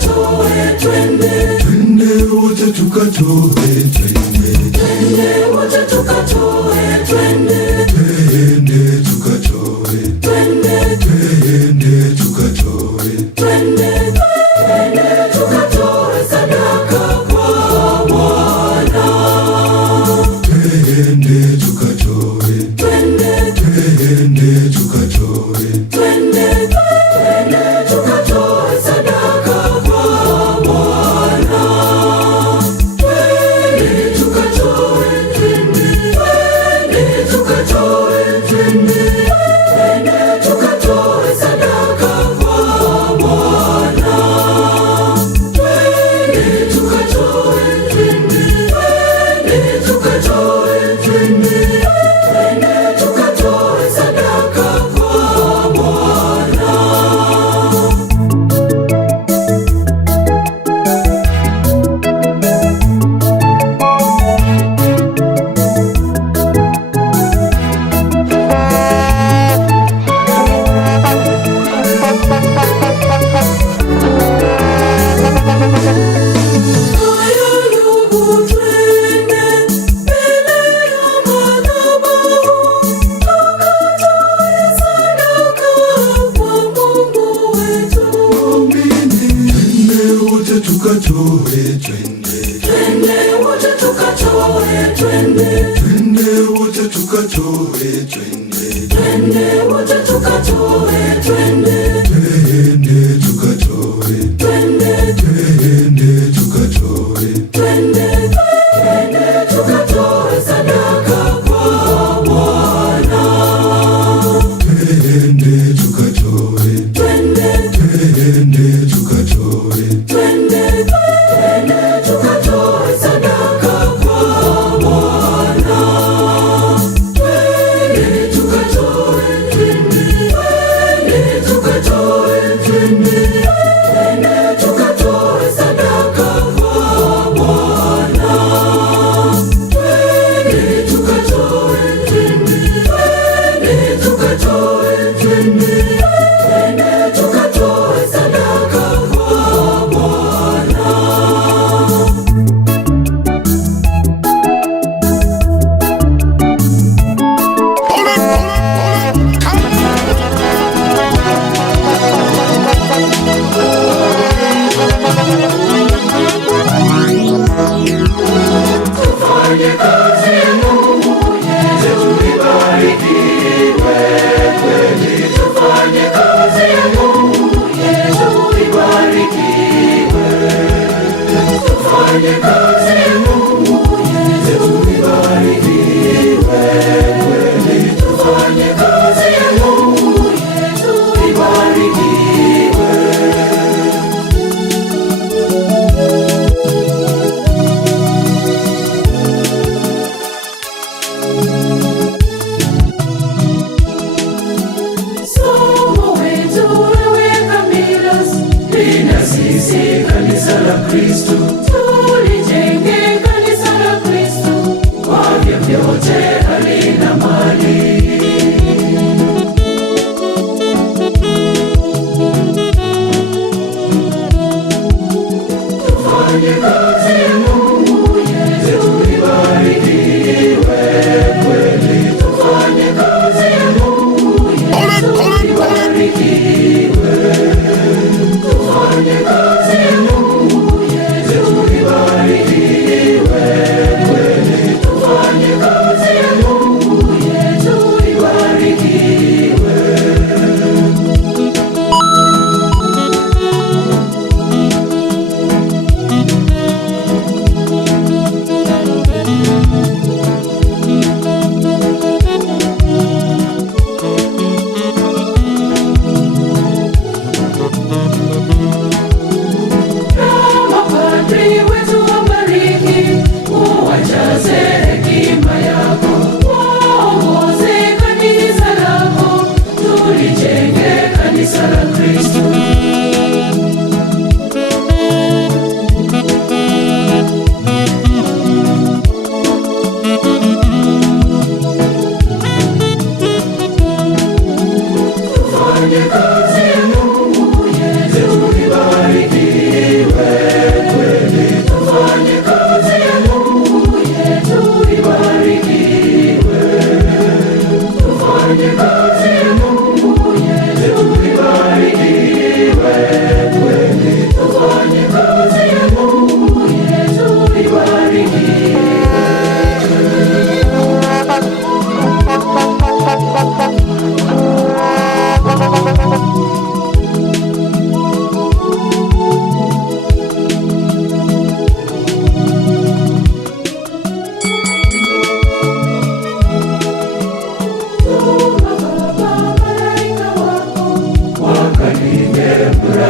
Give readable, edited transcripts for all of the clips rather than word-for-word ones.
tukatoe, twende. Twende wote tukatoe, twende. Twende wote tukatoe, twende. Twende tukatoe, twende. Twende tukatoe, twende. Twende tukatoe sadaka kwa Bwana. Twende tukatoe, twende. Twende tukatoe, twende. Twende tukatoe sadaka kwa Bwana. Twende tukatoe, twende. Twende tukatoe, twende. Twende tukatoe sadaka kwa Bwana. Twende tukatoe, twende. Twende tukatoe, twende. Twende tukatoe sadaka kwa Bwana. Tukatoe, twende. Twende wote tukatoe, twende. Twende wote tukatoe, twende. Twende wote tukatoe, twende. Twende tukatoe, twende. Twende tukatoe, twende. Twende tukatoe sadaka kwa Bwana. Twende tukatoe, twende. Twende tukatoe, twende. Twende tukatoe sadaka kwa Bwana. Twende tukatoe, twende. Twende tukatoe, twende. Twende tukatoe sadaka kwa Bwana. Twende tukatoe, twende. Twende tukatoe, twende. Twende tukatoe sadaka kwa Bwana. Tufanye kazi ya Mungu yetu ibarikiwe kweli. Tufanye kazi ya Mungu yetu ibarikiwe. Tufanye kazi ya Mungu yetu ibarikiwe kweli. Tufanye kazi ya Mungu yetu ibarikiwe. Somo wetu waweka milas, lina sisi kanisa la Kristo. Tulijenge kanisa la Kristo, kwa vyovyote halina mali. Tufanye kazi ya Mungu yetu ibarikiwe kweli. Tufanye kazi ya Mungu yetu ibarikiwe. Tufanye kazi ya Mungu yetu ibarikiwe kweli. Tufanye kazi ya Mungu yetu ibarikiwe.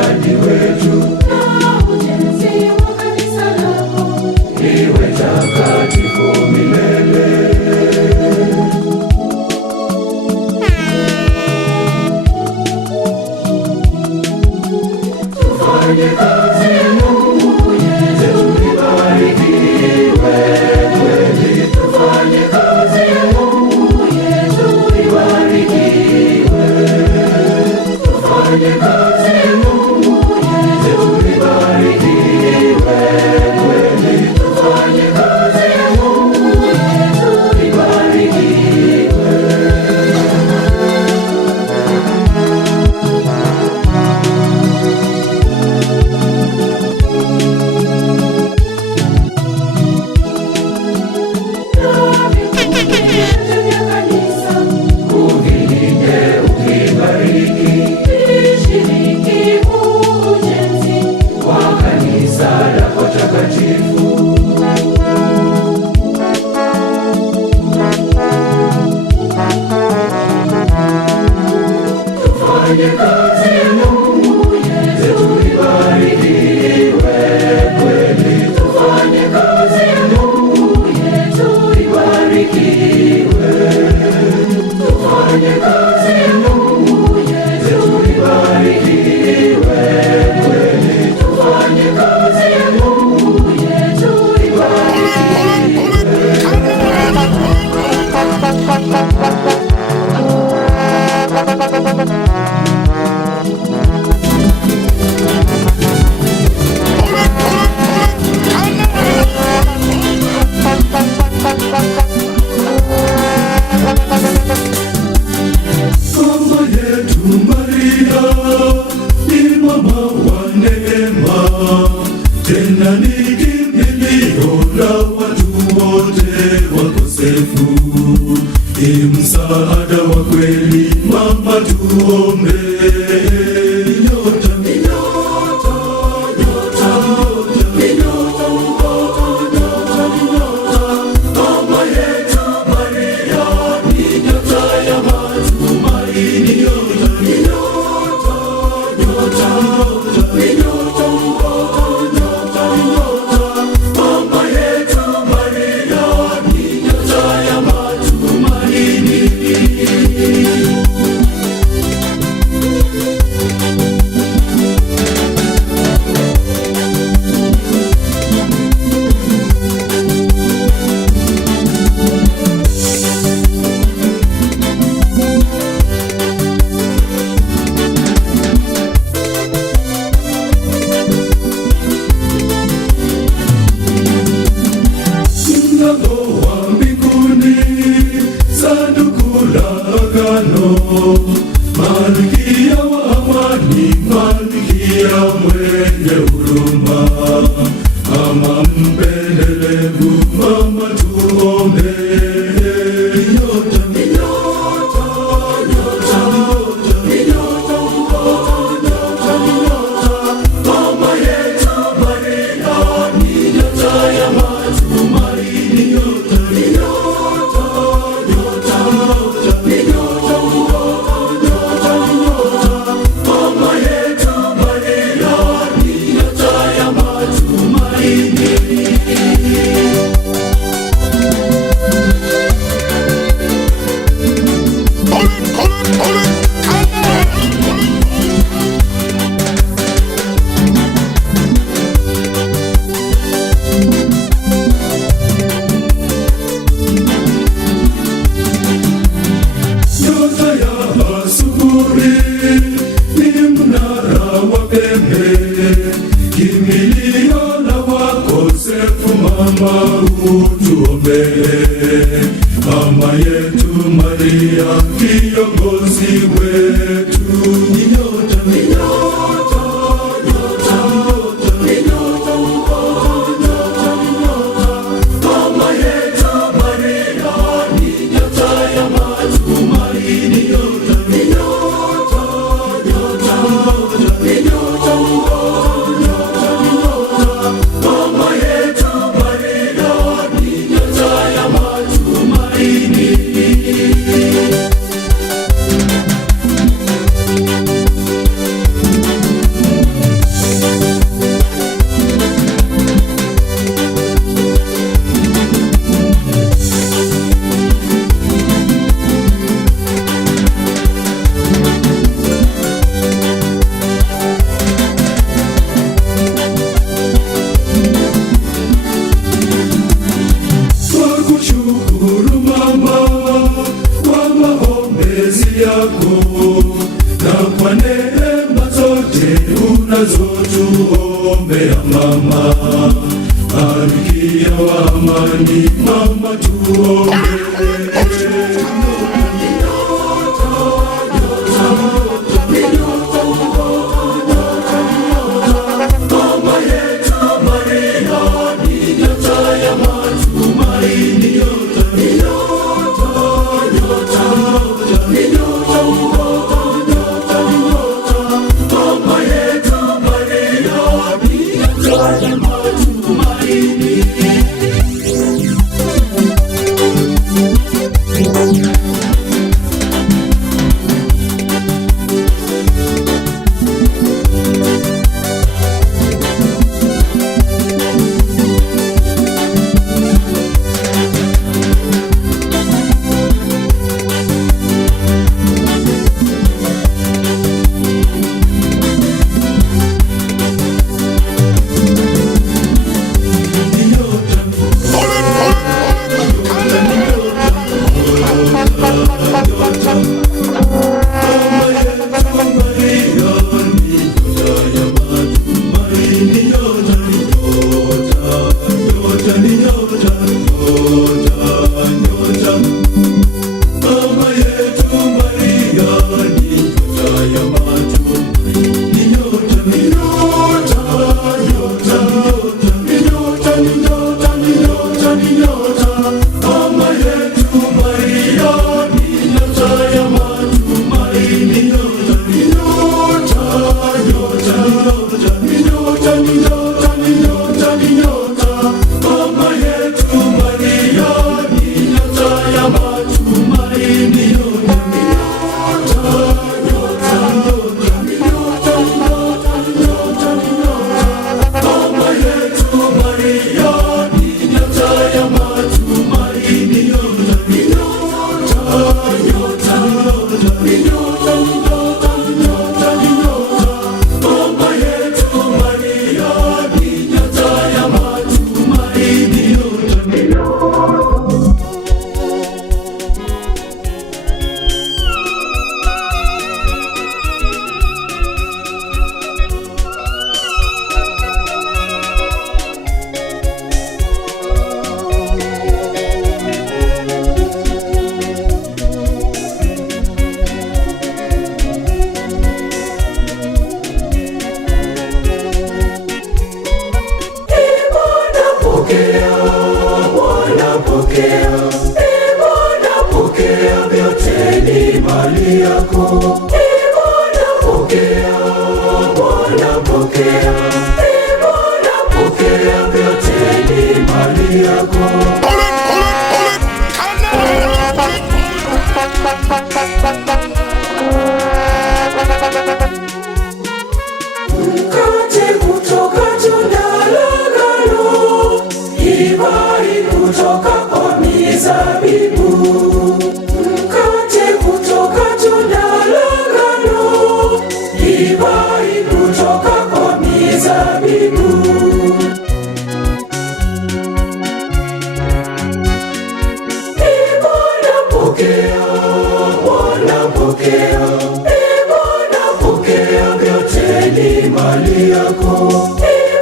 kuhani wetu, na ujenzi wa kanisa lako liwe takatifu milele. Tufanye kazi ya Mungu yetu ibarikiwe kweli. Tufanye kazi ya Mungu yetu ibarikiwe. Tufanye kazi ya Mungu yetu ibarikiwe kweli. Tufanye kazi ya Mungu yetu ibarikiwe. Tufanye kazi ya Mungu yetu ibarikiwe kweli. Tufanye kazi ya Mungu yetu ibarikiwe. Tufanye kazi ya Mungu yetu ibarikiwe kweli. Tufanye kazi ya Mungu yetu ibarikiwe. Tena ni kimbilio la watu wote wakosefu, ni msaada wa kweli. Mama tuombe. Nyota, nyota, nyota, nyota, nyota, mama yetu Maria ni nyota ya matumaini. Nyota, nyota, nyota, nyota, Malkia wa amani, malkia mwenye huruma, mama mpendelevu, mama tuombe. Nyota, nyota, nyota, nyota, nyota, mama yetu Maria ni nyota ya matumaini. Nyota, nyota, nyota, nyota, mama yetu Maria ni nyota ya matumaini. Nyota ya asubuhi ni mnara wa pembe, kimbilio la wakosefu. Mama utuombee. Mama yetu Maria kiongozi wetu. Nyota, nyota, nyota, nyota, mama yetu Maria ni nyota ya matumaini. Nyota, nyota, nyota, nyota, mama yetu Maria tuombea mama, Malkia wa amani, mama tuombee. Pokea vyote ni mali yako. Bwana pokea, Bwana pokea. Bwana pokea vyote ni mali yako. Mkate kutoka tunda la ngano, divai kutoka kwa mizabibu. Mkate kutoka tunda la ngano, divai kutoka kwa mizabibu. Bwana pokea, Bwana pokea. Bwana pokea vyote ni mali yako.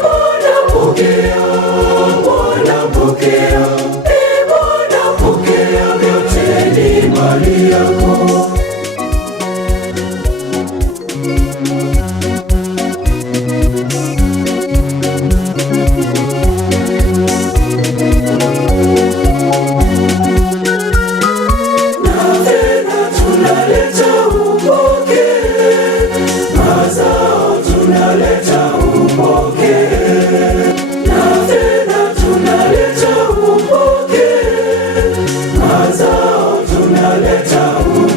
Bwana pokea, Bwana pokea. Bwana pokea vyote ni mali yako. Na tena tunaleta upoke, mazao tunaleta upoke. Na tena tunaleta upoke, mazao tunaleta upoke.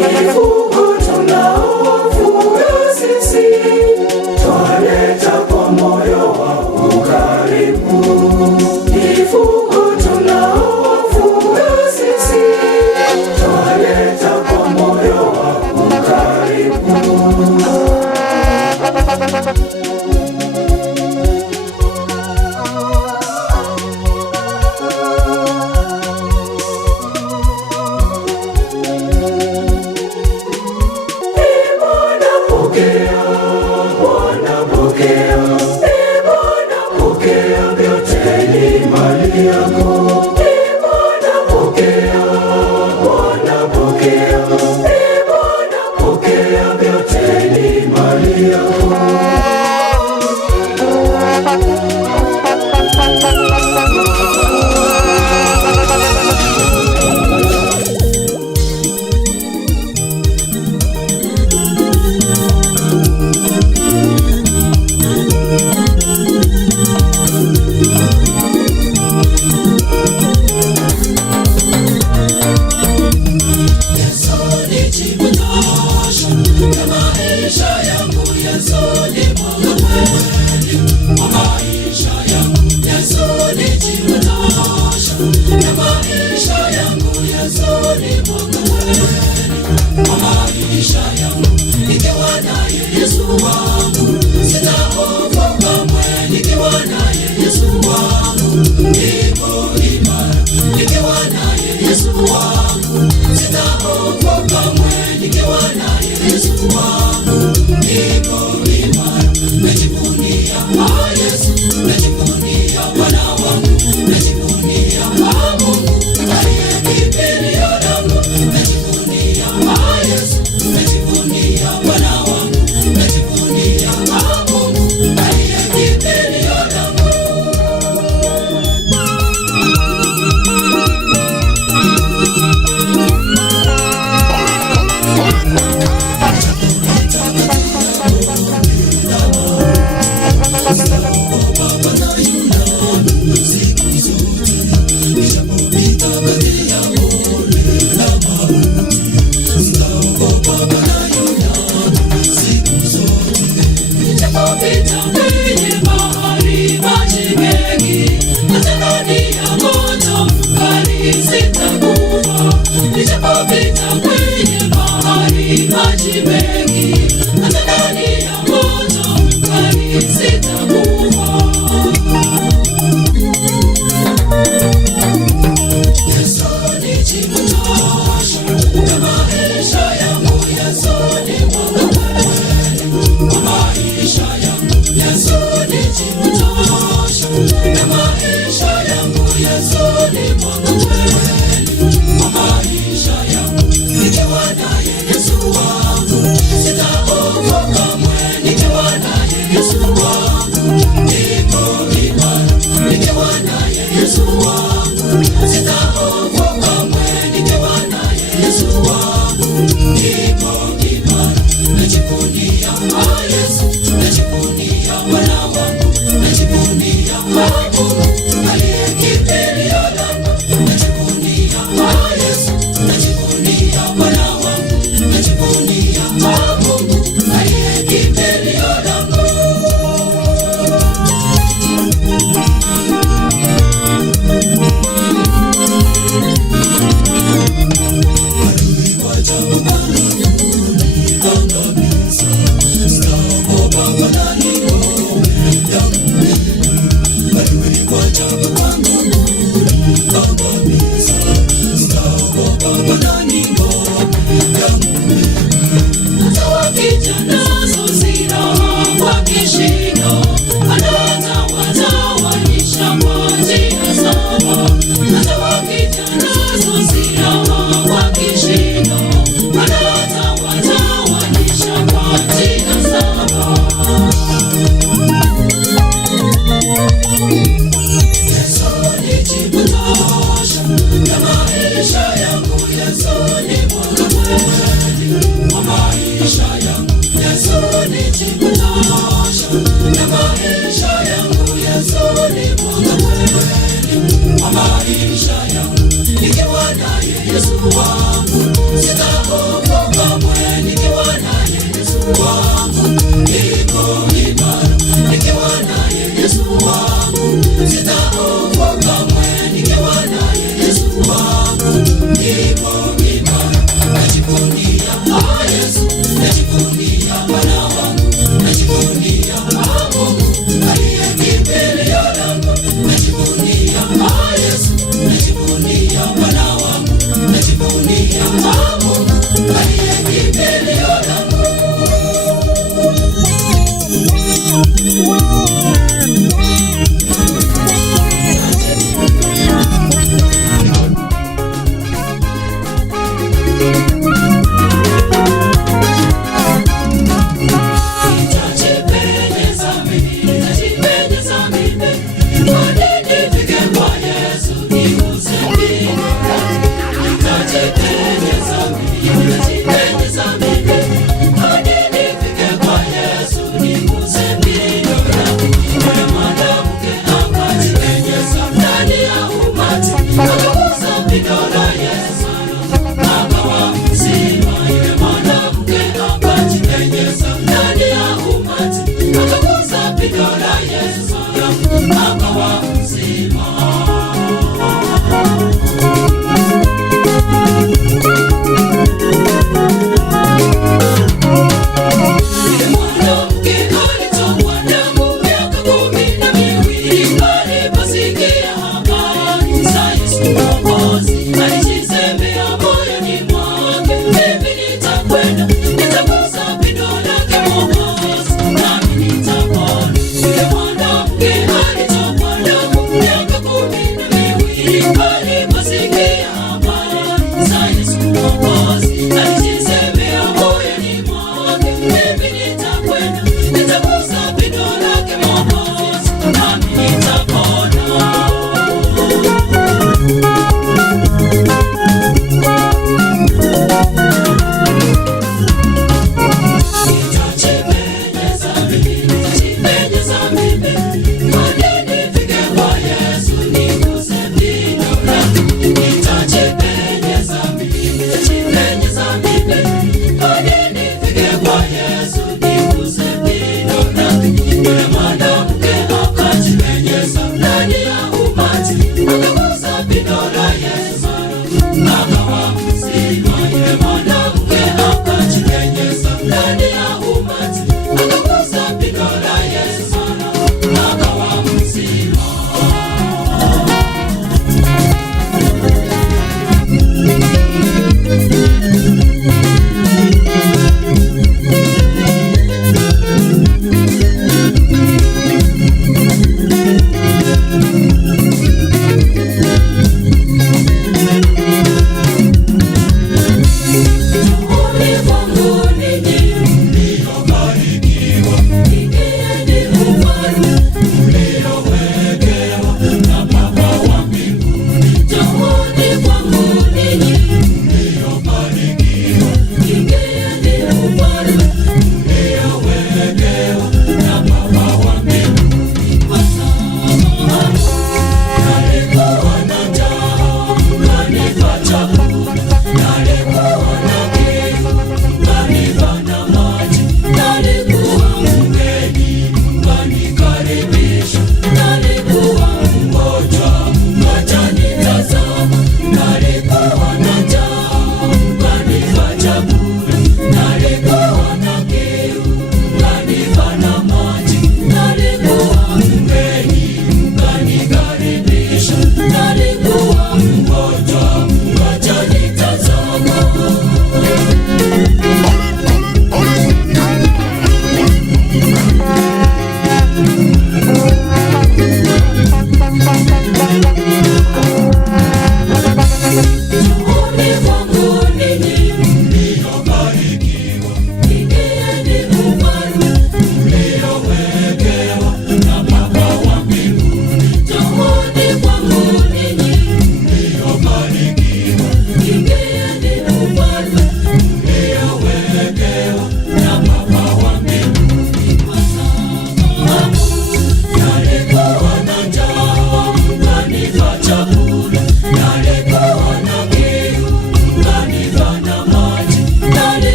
Mifugo tunaofuga sisi twaleta kwa moyo wa ukarimu. Mifugo tunaofuga sisi twaleta kwa moyo wa ukarimu. Pokea vyote ni mali yako. Bwana pokea, Bwana pokea. Bwana pokea vyote ni mali yako. Maisha yangu nikiwa naye Yesu wangu sitaogopa.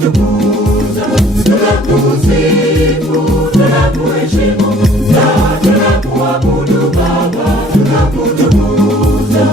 tunakutukuza, tunakusifu, tunakuheshimu na tunakuabudu Baba, tunakutukuza.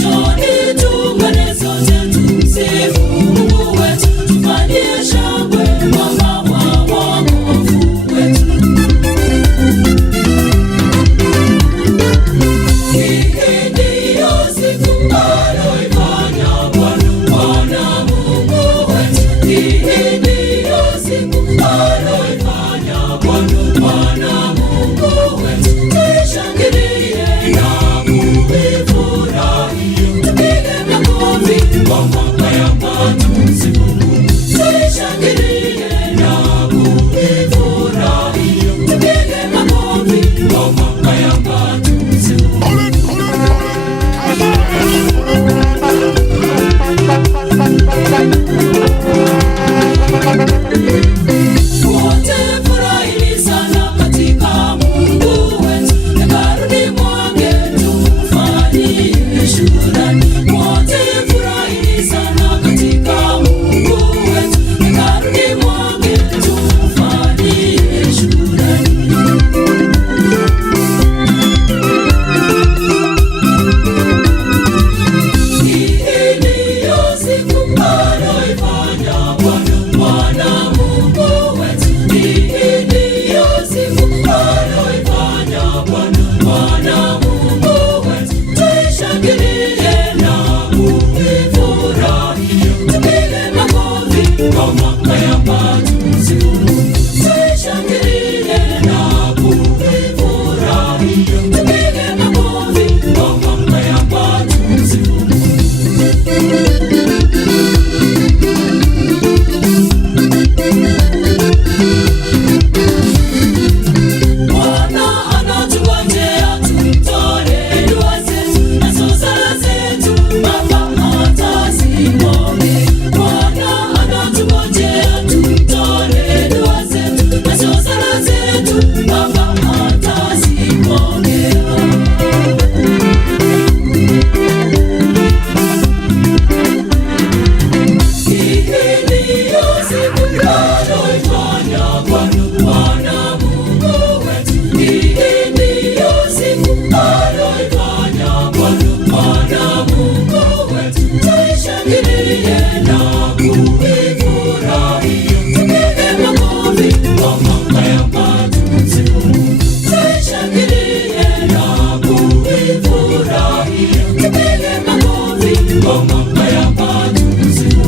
Johnny, tu manezo zetu, sifu aloifanya Bwana, Bwana Mungu wetu. Hii ndiyo siku aloifanya Bwana, Bwana Mungu wetu. Tuishangilie na kuifurahia, tupige makofi kwa mwaka ya matusiku. Tuishangilie na kuifurahia, tupige makofi kwa mwaka ya matusiku. Bwana anatungojea tumtolee dua zetu, nazo sala zetu Baba atazipokea. Bwana anatungojea tumtolee dua zetu, nazo sala zetu Baba atazipokea. Hii ndiyo siku aloifanya Bwana, Bwana Mungu wetu. Hii ndiyo siku aloifanya Bwana, Bwana Mungu wetu. Tuishangilie na kuifurahia, tupige makofi kwa mwaka ya matusiku. Tuishangilie na kuifurahia, tupige makofi kwa mwaka ya matusiku.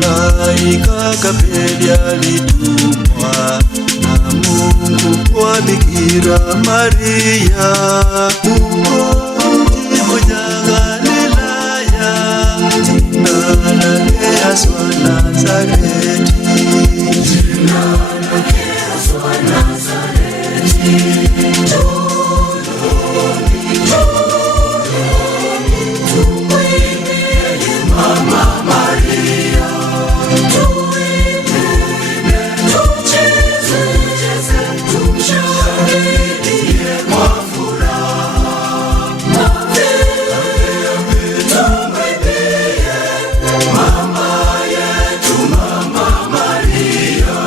Malaika Gabrieli alitumwa na Mungu kwa Bikira Maria huko mji mmoja Galilaya, jina lake haswa Nazareti. Jina lake haswa Nazareti. Mama Maria, tumshangilie kwa furaha. Tumwimbie mama yetu, Mama Maria.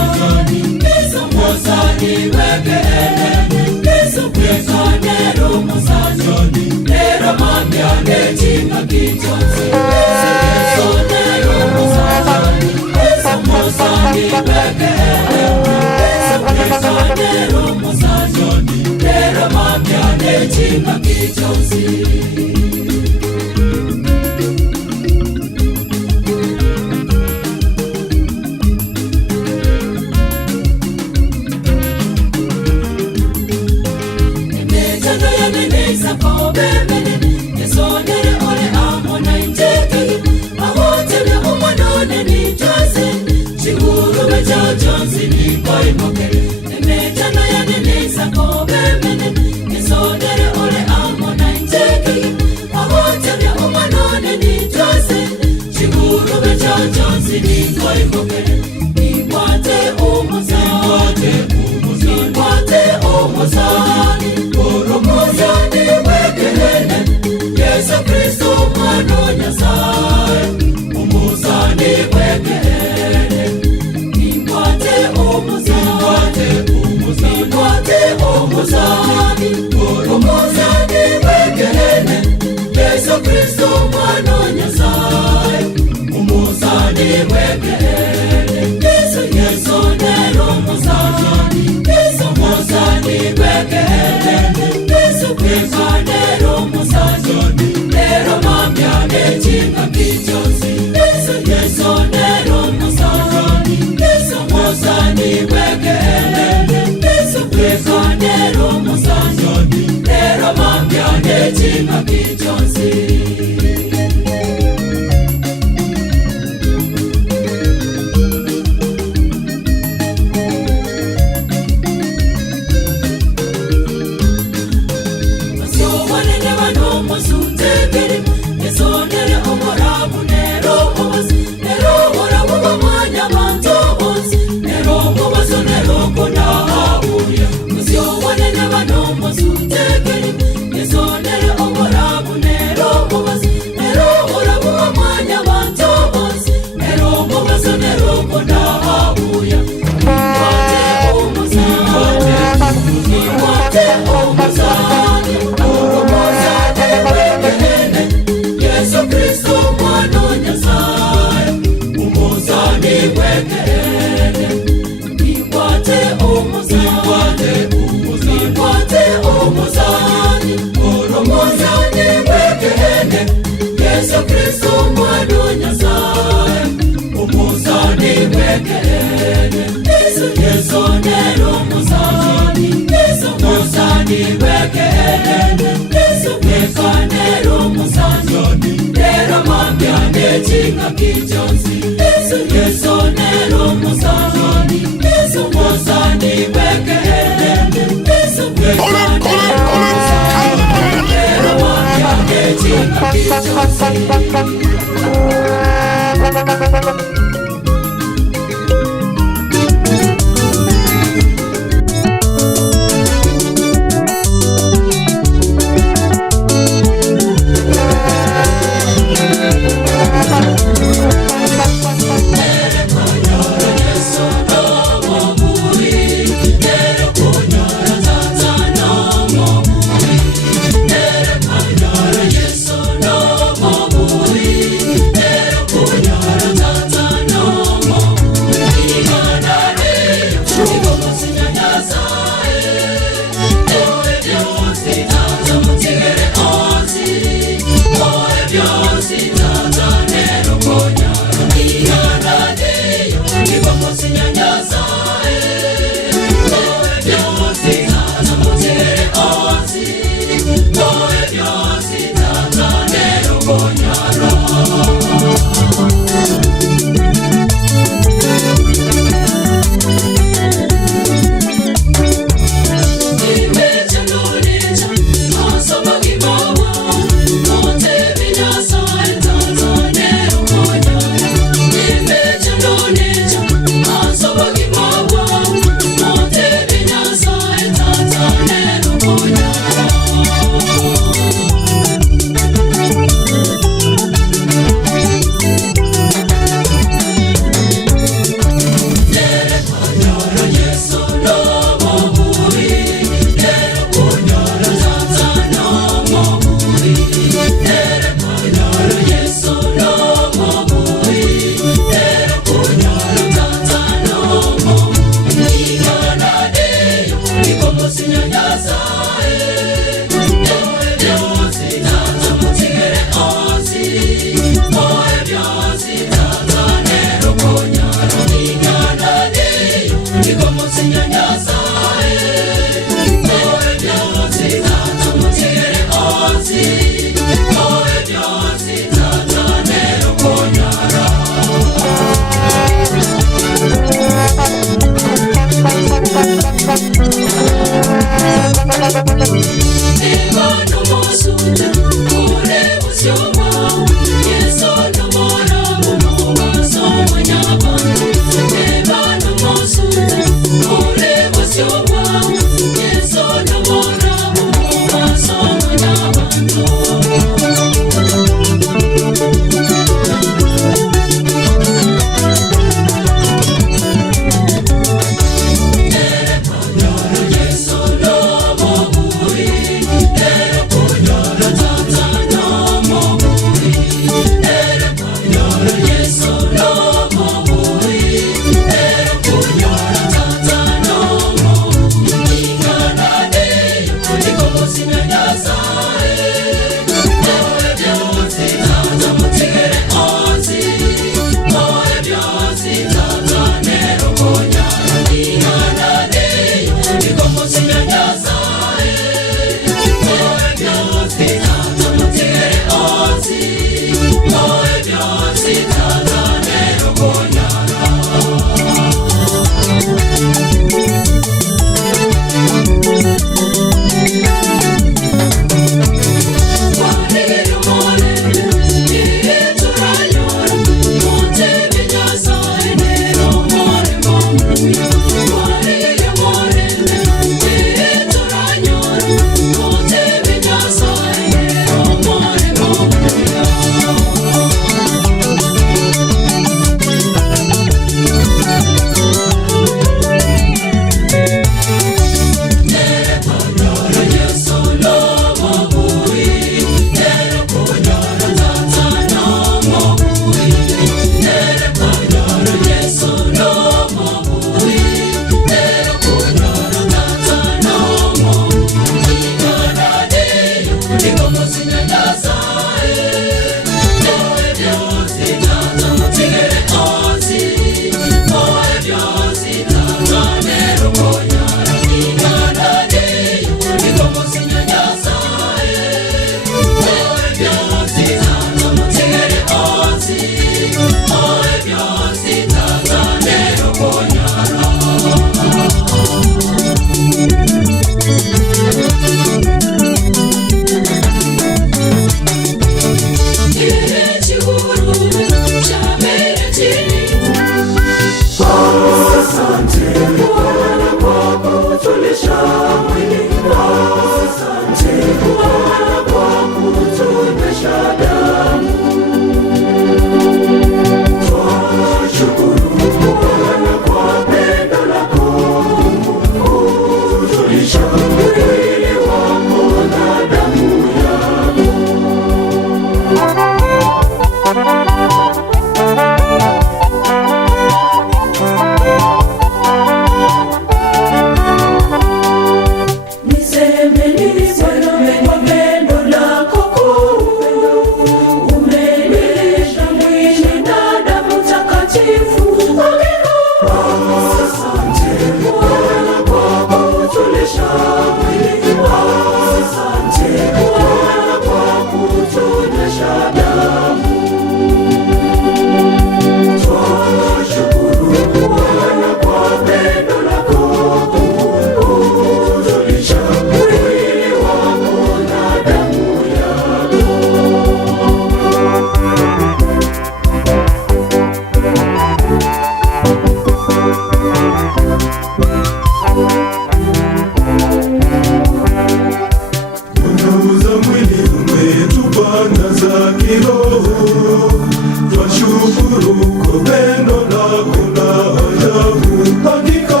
kwa pendo lako la ajabu. Hakika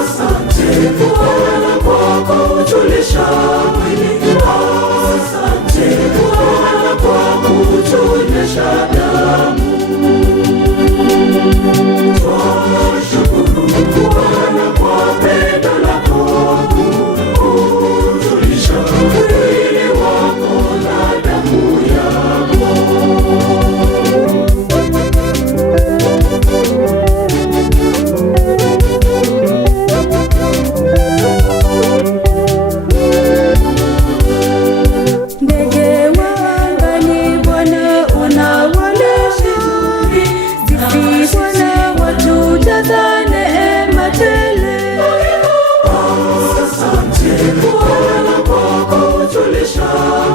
asante Bwana kwa kutulisha mwili. Asante Bwana kwa kutunyesha damu. Twashukuru Bwana kwa pendo lako kutulisha mwili wako na damu yako. Ndege wa angani Bwana unawalisha, sisi Bwana watujaza neema tele. Asante Bwana kwa kutulisha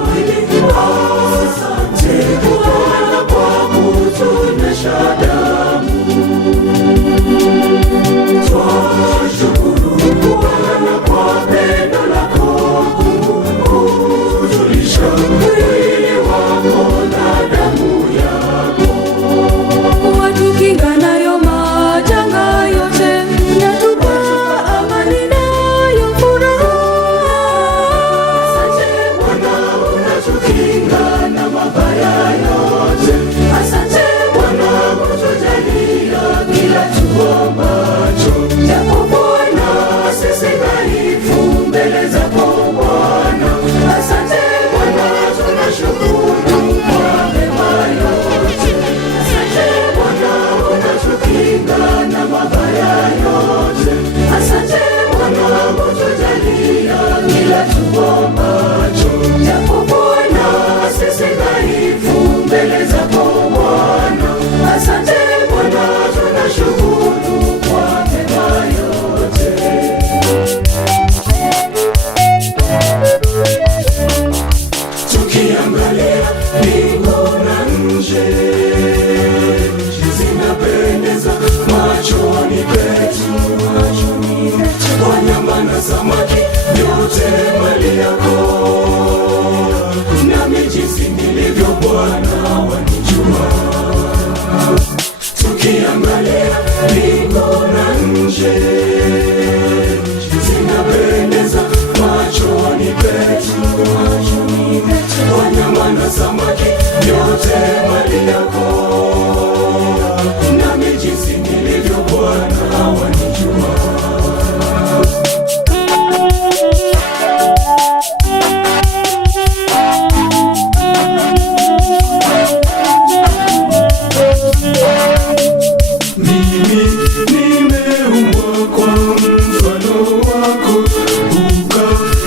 mwili. Asante Bwana kwa kutunyesha damu. Twashukuru Bwana kwa pendo lako kutulisha mwili wako na damu yako. Watukinga nayo majanga yote, natupa amani nayo furaha. Asante Bwana unatukinga na mabaya yote. Asante Bwana kutujalia kila tuombacho. Japo Bwana sisi dhaifu mbele zako Bwana. Asante Bwana tunashukuru kwa mema yote. Asante Bwana unatukinga na mabaya yote. Asante Bwana kutujalia kila tuombacho. Japo Bwana sisi dhaifu mbele zako Bwana. Asante Bwana tunashukuru kwa mema yote. Tukiangalia mbingu na nje zinapendeza machoni petu. Wanyama na samaki vyote mali yako, nami jinsi nilivyo Bwana wanijua. Tukiangalia mbingu na nje zinapendeza machoni petu. Wanyama na samaki vyote mali yako, nami jinsi nilivyo Bwana wanijua. mimi nimeumbwa kwa mfano wako,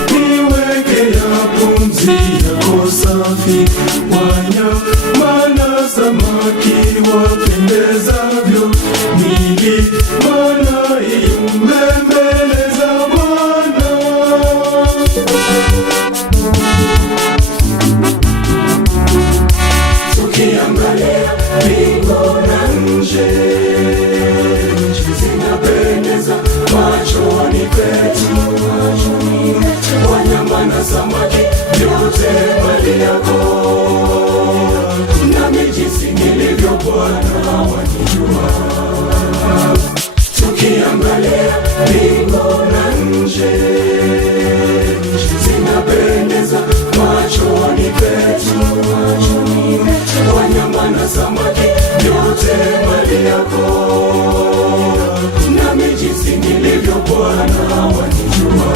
ukaniwekea pumzi yako safi. Wanyama na samaki wapendezavyo, milima na iumbe mbele za Bwana. Tukiangalia mbingu na nje zinapendeza machoni petu. Wanyama na samaki vyote mali yako, nami jinsi nilivyo Bwana wanijua. Tukiangalia mbingu na nje zinapendeza machoni petu. Wanyama na samaki vyote mali yako, nami jinsi nilivyo Bwana wanijua.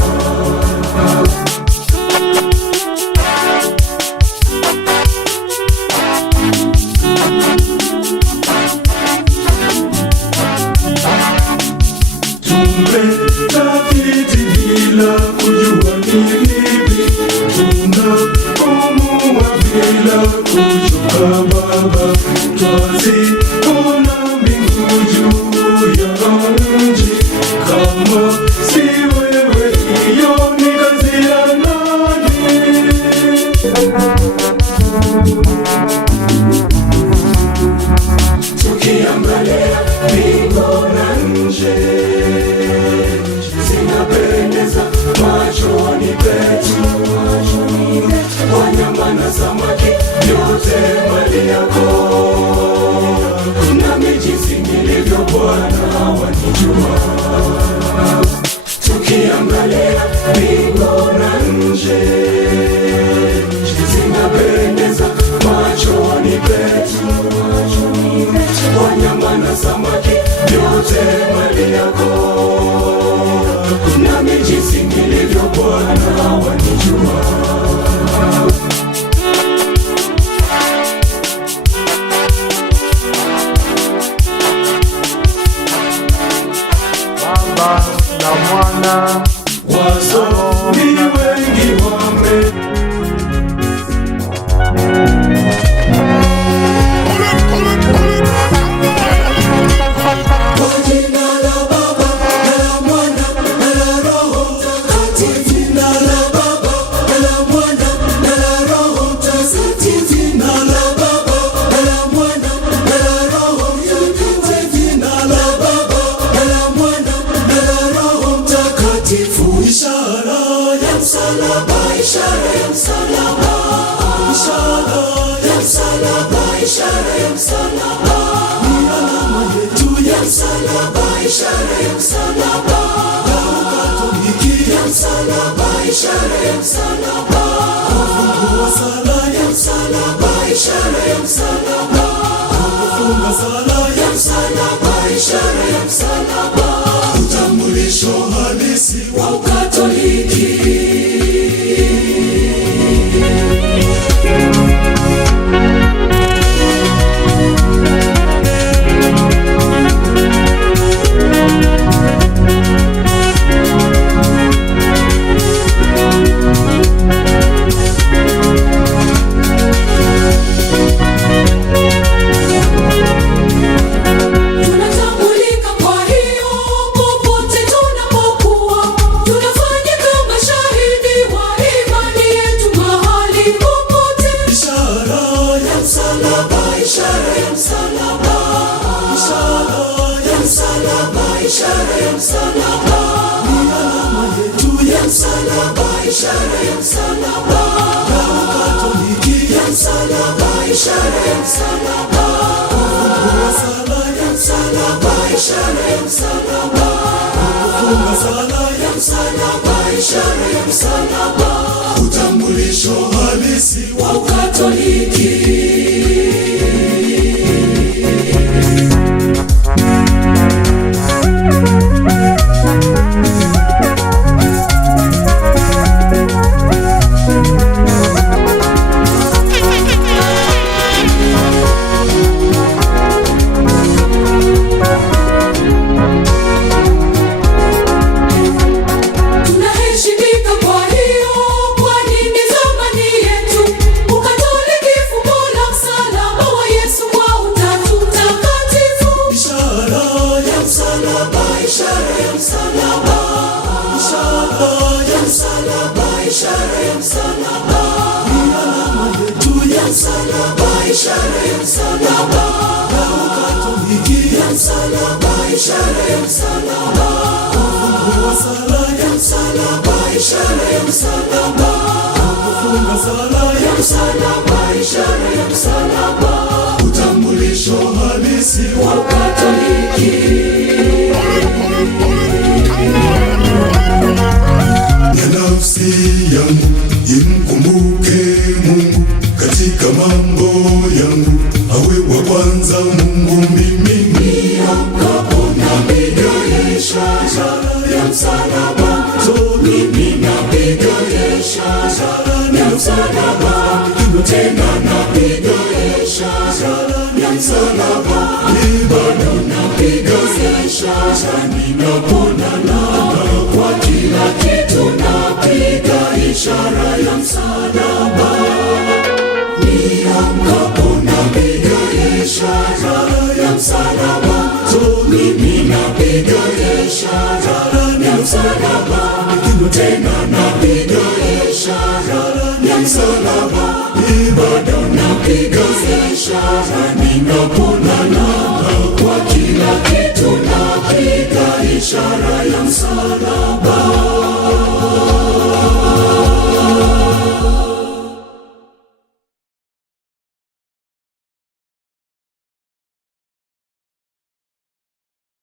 Tumeketi bila kujua ni vipi, tunapumua bila kuchoka Baba. Twaziona mbingu juu ya nchi, kama si wewe hiyo ni kazi ya nani? Tukiangalia mbingu na nje zinapendeza machoni petu. Wanyama na samaki vyote mali yako, jinsi nilivyo Bwana wanijua. Tukiangalia mbingu na nje, zinapendeza machoni petu. Wanyama na samaki vyote mali yako, nami jinsi nilivyo Bwana wanijua. Baba na Mwana wasomi wengi wame utambulisho halisi wa Ukatoliki. Utambulisho halisi wa Ukatoliki. Utambulisho halisi wa Ukatoliki. Na nafsi yangu imkumbuke Mungu katika mambo yangu, awe wa kwanza Mungu mimi. Niamkapo napiga ishara ya msalaba, mimi napiga ishara ya msalaba, tena napiga ishara ya msalaba, bado napiga ishara ninaponana, kwa kila kitu napiga ishara ya msalaba. Niamkapo napiga ishara ya msalaba, mimi napiga ishara ya msalaba, tena napiga ishara ya msalaba, bado napiga ishara ninaponana, kwa kila kitu napiga ishara ya msalaba.